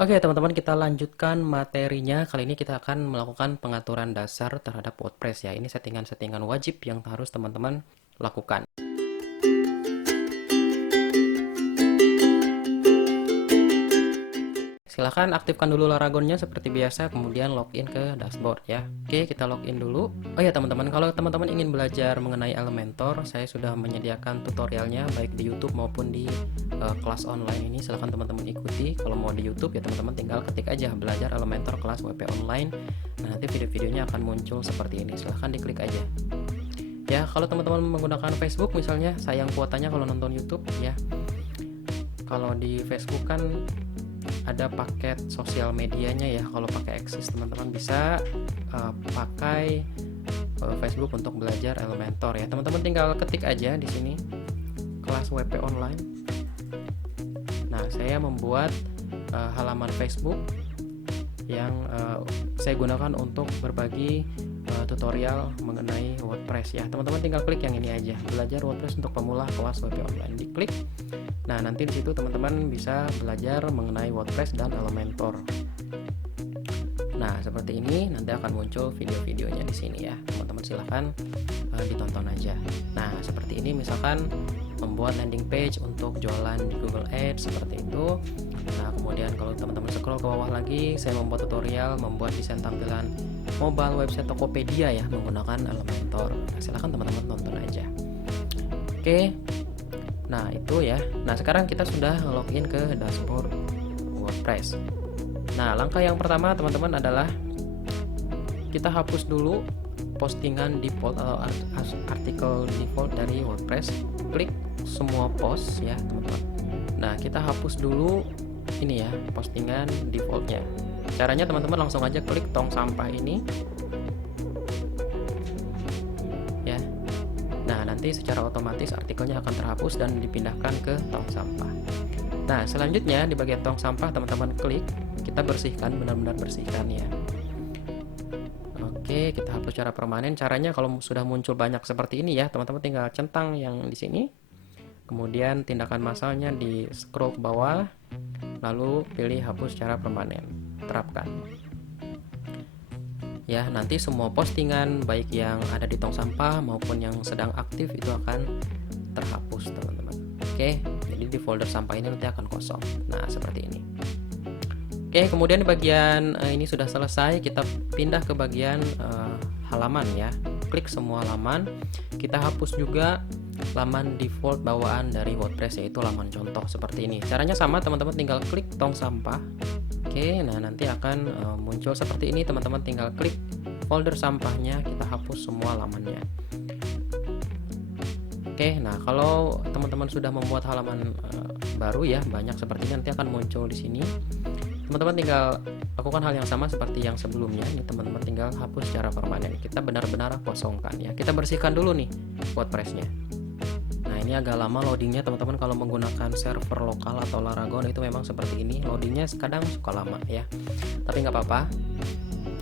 Oke, teman-teman, kita lanjutkan materinya. Kali ini kita akan melakukan pengaturan dasar terhadap WordPress ya. Ini settingan-settingan wajib yang harus teman-teman lakukan. Silahkan aktifkan dulu Laragonnya seperti biasa, kemudian login ke dashboard ya. Oke, kita login dulu. Oh ya teman-teman, kalau teman-teman ingin belajar mengenai Elementor, saya sudah menyediakan tutorialnya baik di YouTube maupun di kelas online ini. Silahkan teman-teman ikuti. Kalau mau di YouTube ya teman-teman tinggal ketik aja belajar Elementor kelas WP online. Nah, nanti video-videonya akan muncul seperti ini. Silahkan diklik aja. Ya, kalau teman-teman menggunakan Facebook misalnya, sayang kuotanya kalau nonton YouTube ya. Kalau di Facebook kan ada paket sosial medianya ya. Kalau pakai Axis teman-teman bisa pakai Facebook untuk belajar Elementor ya. Teman-teman tinggal ketik aja di sini kelas WP online. Nah, saya membuat halaman Facebook yang saya gunakan untuk berbagi tutorial mengenai WordPress ya. Teman-teman tinggal klik yang ini aja, belajar WordPress untuk pemula kelas WP online. Diklik. Nah, nanti di situ teman-teman bisa belajar mengenai WordPress dan Elementor. Nah, seperti ini nanti akan muncul video-videonya di sini ya. Teman-teman silahkan ditonton aja. Nah, seperti ini misalkan membuat landing page untuk jualan di Google Ads seperti itu. Nah, kemudian kalau teman-teman scroll ke bawah lagi, saya membuat tutorial membuat desain tampilan mobile website Tokopedia ya menggunakan Elementor. Nah, silahkan teman-teman tonton aja. Oke. Nah, itu ya. Nah, sekarang kita sudah login ke dashboard WordPress. Nah, langkah yang pertama teman-teman adalah kita hapus dulu postingan default atau artikel default dari WordPress. Klik semua post ya, teman-teman. Nah, kita hapus dulu ini ya, postingan defaultnya. Caranya teman-teman langsung aja klik tong sampah ini. Ya. Nah, nanti secara otomatis artikelnya akan terhapus dan dipindahkan ke tong sampah. Nah, selanjutnya di bagian tong sampah teman-teman klik, kita bersihkan, benar-benar bersihkan ya. Oke, kita hapus secara permanen. Caranya kalau sudah muncul banyak seperti ini ya, teman-teman tinggal centang yang di sini. Kemudian tindakan masalnya di scroll ke bawah, lalu pilih hapus secara permanen. Terapkan. Ya, nanti semua postingan baik yang ada di tong sampah maupun yang sedang aktif itu akan terhapus, teman-teman. Oke, jadi di folder sampah ini nanti akan kosong. Nah, seperti ini. Oke, kemudian di bagian ini sudah selesai, kita pindah ke bagian halaman ya. Klik semua halaman. Kita hapus juga laman default bawaan dari WordPress yaitu laman contoh seperti ini. Caranya sama, teman-teman tinggal klik tong sampah. Oke, nah nanti akan muncul seperti ini, teman-teman tinggal klik folder sampahnya, kita hapus semua lamannya. Oke, nah kalau teman-teman sudah membuat halaman baru ya, banyak seperti ini nanti akan muncul di sini. Teman-teman tinggal lakukan hal yang sama seperti yang sebelumnya. Ini teman-teman tinggal hapus secara permanen. Kita benar-benar kosongkan ya. Kita bersihkan dulu nih WordPress-nya. Nah, ini agak lama loadingnya teman-teman. Kalau menggunakan server lokal atau Laragon itu memang seperti ini. Loadingnya kadang suka lama ya. Tapi nggak apa-apa.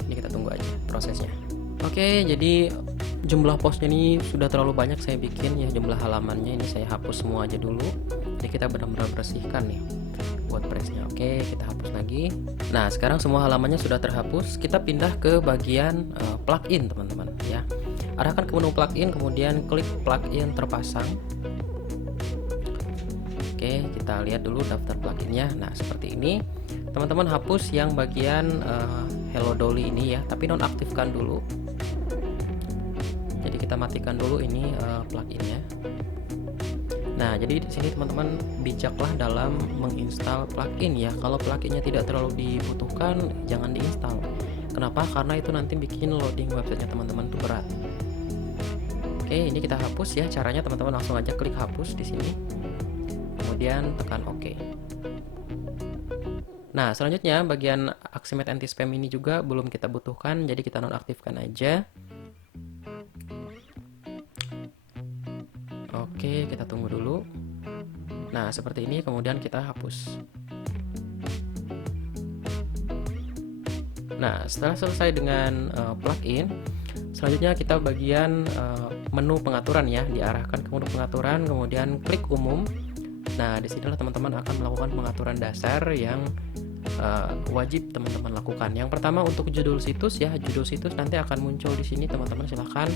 Ini kita tunggu aja prosesnya. Oke, jadi jumlah postnya ini sudah terlalu banyak saya bikin ya, jumlah halamannya ini saya hapus semua aja dulu. Jadi kita benar-benar bersihkan nih WordPress-nya. Oke, kita hapus lagi. Nah, sekarang semua halamannya sudah terhapus. Kita pindah ke bagian plugin, teman-teman ya. Arahkan ke menu plugin, kemudian klik plugin terpasang. Oke, kita lihat dulu daftar pluginnya. Nah, seperti ini. Teman-teman hapus yang bagian Hello Dolly ini ya, tapi nonaktifkan dulu. Jadi kita matikan dulu ini pluginnya. Nah, jadi di sini teman-teman bijaklah dalam menginstal plugin ya. Kalau pluginnya tidak terlalu dibutuhkan, jangan diinstal. Kenapa? Karena itu nanti bikin loading websitenya teman-teman itu berat. Oke, ini kita hapus ya. Caranya teman-teman langsung aja klik hapus di sini. Kemudian tekan OK. Nah, selanjutnya bagian Acsimate Anti Spam ini juga belum kita butuhkan, jadi kita nonaktifkan aja. Oke, kita tunggu dulu. Nah, seperti ini, kemudian kita hapus. Nah, setelah selesai dengan plugin, selanjutnya kita bagian menu pengaturan ya, diarahkan ke menu pengaturan, kemudian klik umum. Nah, disinilah teman-teman akan melakukan pengaturan dasar yang wajib teman-teman lakukan. Yang pertama untuk judul situs ya, judul situs nanti akan muncul di sini teman-teman, silahkan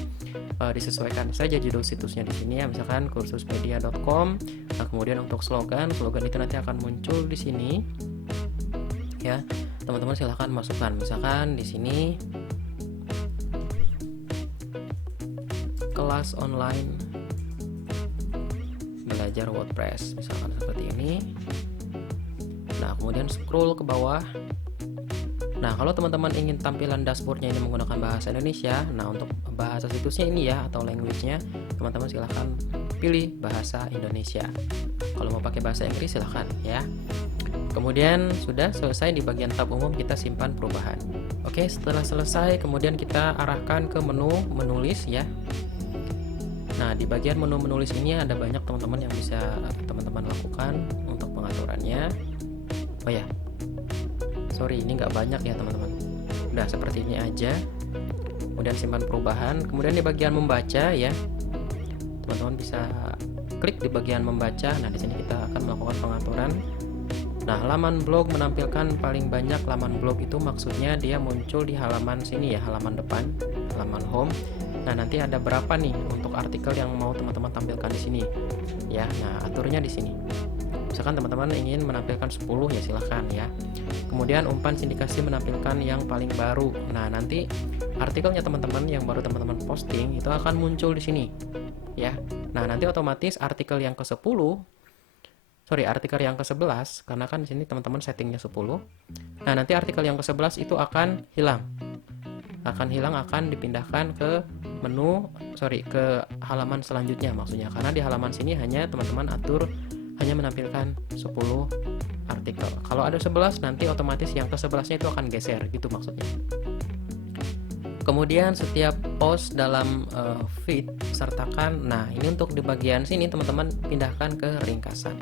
disesuaikan saja judul situsnya di sini ya, misalkan kursuspedia.com. Nah, kemudian untuk slogan itu nanti akan muncul di sini ya, teman-teman silahkan masukkan, misalkan di sini kelas online belajar WordPress, misalkan seperti ini. Nah, kemudian scroll ke bawah. Nah, kalau teman-teman ingin tampilan dashboardnya ini menggunakan bahasa Indonesia, nah untuk bahasa situsnya ini ya, atau language-nya, teman-teman silahkan pilih bahasa Indonesia. Kalau mau pakai bahasa Inggris silahkan ya. Kemudian sudah selesai di bagian tab umum, kita simpan perubahan. Oke, setelah selesai kemudian kita arahkan ke menu menulis ya. Nah, di bagian menu menulis ini ada banyak teman-teman yang bisa teman-teman lakukan untuk pengaturannya. Oh ya, sorry ini nggak banyak ya teman-teman. Udah seperti ini aja. Kemudian simpan perubahan. Kemudian di bagian membaca ya, teman-teman bisa klik di bagian membaca. Nah, di sini kita akan melakukan pengaturan. Nah, halaman blog menampilkan paling banyak. Halaman blog itu maksudnya dia muncul di halaman sini ya, halaman depan, halaman home. Nah, nanti ada berapa nih untuk artikel yang mau teman-teman tampilkan di sini ya. Nah, aturnya di sini. Misalkan teman-teman ingin menampilkan 10 ya silahkan ya. Kemudian umpan sindikasi menampilkan yang paling baru. Nah, nanti artikelnya teman-teman yang baru teman-teman posting itu akan muncul di sini ya. Nah, nanti otomatis artikel yang artikel yang ke-11, karena kan di sini teman-teman settingnya 10. Nah, nanti artikel yang ke-11 itu akan hilang. Akan dipindahkan ke ke halaman selanjutnya maksudnya. Karena di halaman sini hanya teman-teman atur hanya menampilkan 10 artikel. Kalau ada 11 nanti otomatis yang ke-11-nya itu akan geser gitu maksudnya. Kemudian setiap post dalam feed sertakan. Nah, ini untuk di bagian sini teman-teman pindahkan ke ringkasan.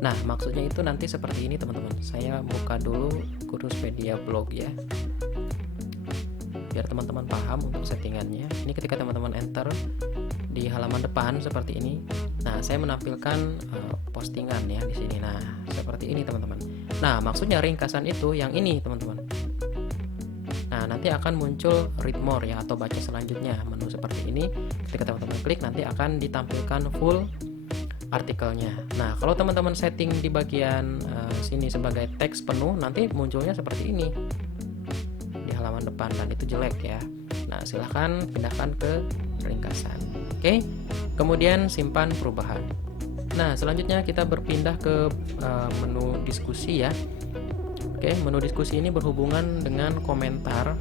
Nah, maksudnya itu nanti seperti ini teman-teman. Saya buka dulu Kursuspedia blog ya, biar teman-teman paham untuk settingannya. Ini ketika teman-teman enter di halaman depan seperti ini. Nah, saya menampilkan postingan ya di sini. Nah, seperti ini teman-teman. Nah, maksudnya ringkasan itu yang ini teman-teman. Nah, nanti akan muncul read more ya, atau baca selanjutnya, menu seperti ini. Ketika teman-teman klik nanti akan ditampilkan full artikelnya. Nah, kalau teman-teman setting di bagian sini sebagai teks penuh, nanti munculnya seperti ini di halaman depan dan itu jelek ya. Nah, silahkan pindahkan ke ringkasan. Oke, kemudian simpan perubahan. Nah, selanjutnya kita berpindah ke menu diskusi ya. Oke, menu diskusi ini berhubungan dengan komentar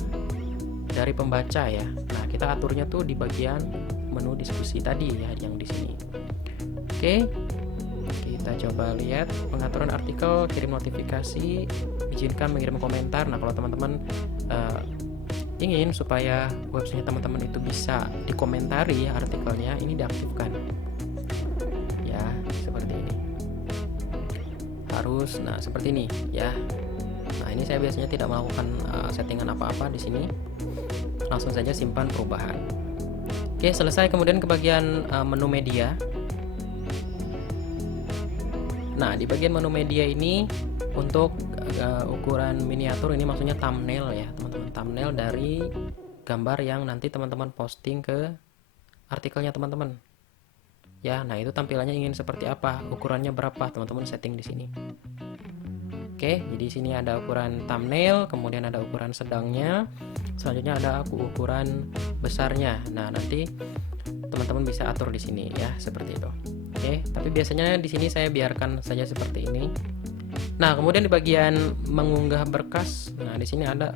dari pembaca ya. Nah, kita aturnya tuh di bagian menu diskusi tadi ya, yang di sini. Oke, kita coba lihat pengaturan artikel, kirim notifikasi, izinkan mengirim komentar. Nah, kalau teman-teman ingin supaya website teman-teman itu bisa dikomentari ya artikelnya, ini diaktifkan ya, seperti ini harus. Nah, seperti ini ya. Nah, ini saya biasanya tidak melakukan settingan apa-apa di sini, langsung saja simpan perubahan. Oke, selesai. Kemudian ke bagian menu media. Nah, di bagian menu media ini untuk ukuran miniatur, ini maksudnya thumbnail ya teman-teman, thumbnail dari gambar yang nanti teman-teman posting ke artikelnya teman-teman ya. Nah, itu tampilannya ingin seperti apa, ukurannya berapa, teman-teman setting di sini. Oke, jadi sini ada ukuran thumbnail, kemudian ada ukuran sedangnya, selanjutnya ada ukuran besarnya. Nah, nanti teman-teman bisa atur di sini ya, seperti itu. Oke, tapi biasanya di sini saya biarkan saja seperti ini. Nah, kemudian di bagian mengunggah berkas, nah di sini ada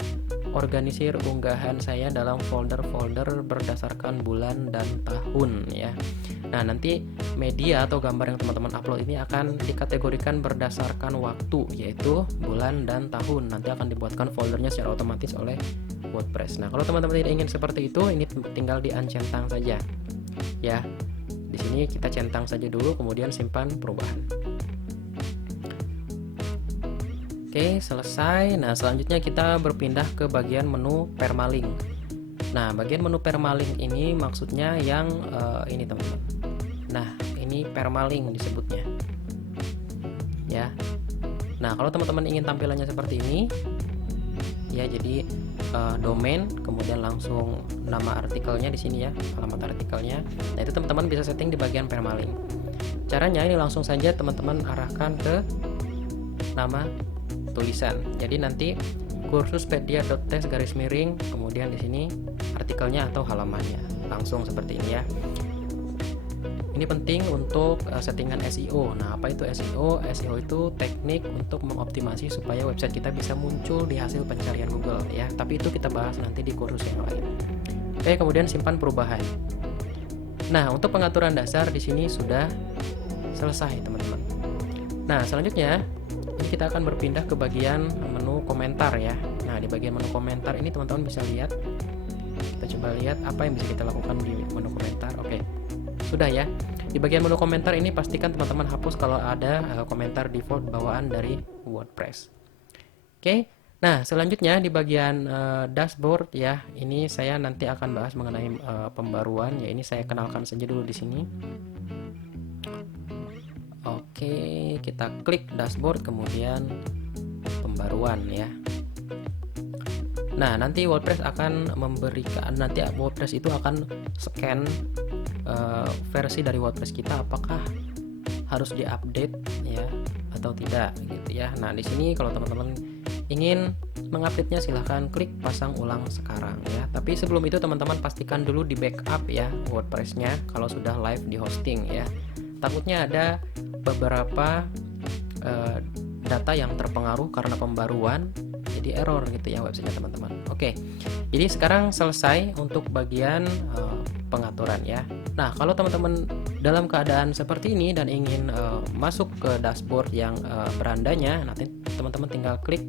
organisir unggahan saya dalam folder-folder berdasarkan bulan dan tahun ya. Nah, nanti media atau gambar yang teman-teman upload ini akan dikategorikan berdasarkan waktu, yaitu bulan dan tahun. Nanti akan dibuatkan foldernya secara otomatis oleh WordPress. Nah, kalau teman-teman tidak ingin seperti itu, ini tinggal di-uncentang saja ya. Di sini kita centang saja dulu, kemudian simpan perubahan. Oke, selesai. Nah, selanjutnya kita berpindah ke bagian menu permalink. Nah, bagian menu permalink ini maksudnya yang ini teman-teman. Nah, ini permalink disebutnya ya. Nah, kalau teman-teman ingin tampilannya seperti ini, ya jadi domain, kemudian langsung nama artikelnya di sini ya, alamat artikelnya. Nah, itu teman-teman bisa setting di bagian permalink. Caranya ini langsung saja teman-teman arahkan ke nama tulisan. Jadi nanti kursuspedia.tes garis miring, kemudian di sini artikelnya atau halamannya. Langsung seperti ini ya. Ini penting untuk settingan SEO. Nah, apa itu SEO? SEO itu teknik untuk mengoptimasi supaya website kita bisa muncul di hasil pencarian Google ya. Tapi itu kita bahas nanti di kursus yang lain. Oke, kemudian simpan perubahan. Nah, untuk pengaturan dasar di sini sudah selesai, teman-teman. Nah, selanjutnya ini kita akan berpindah ke bagian menu komentar ya. Nah, di bagian menu komentar ini teman-teman bisa lihat. Kita coba lihat apa yang bisa kita lakukan di menu komentar. Oke. Sudah ya. Di bagian menu komentar ini pastikan teman-teman hapus kalau ada komentar default bawaan dari WordPress. Oke. Nah, selanjutnya di bagian dashboard ya, ini saya nanti akan bahas mengenai pembaruan ya. Ini saya kenalkan saja dulu di sini. Oke, kita klik dashboard kemudian pembaruan ya. Nah, nanti WordPress akan memberikan, nanti WordPress itu akan scan versi dari WordPress kita apakah harus diupdate ya atau tidak gitu ya. Nah, di sini kalau teman-teman ingin mengupdate-nya silahkan klik pasang ulang sekarang ya. Tapi sebelum itu teman-teman pastikan dulu di backup ya WordPress-nya kalau sudah live di hosting ya. Takutnya ada beberapa data yang terpengaruh karena pembaruan, jadi error gitu ya websitenya teman-teman. Oke, jadi sekarang selesai untuk bagian pengaturan ya. Nah, kalau teman-teman dalam keadaan seperti ini dan ingin masuk ke dashboard yang berandanya, nanti teman-teman tinggal klik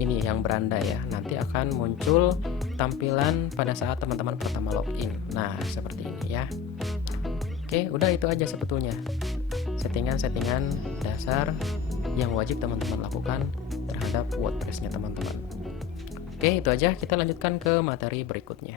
ini yang beranda ya. Nanti akan muncul tampilan pada saat teman-teman pertama login. Nah, seperti ini ya. Oke, udah itu aja sebetulnya settingan-settingan dasar yang wajib teman-teman lakukan terhadap WordPress-nya teman-teman. Oke, itu aja. Kita lanjutkan ke materi berikutnya.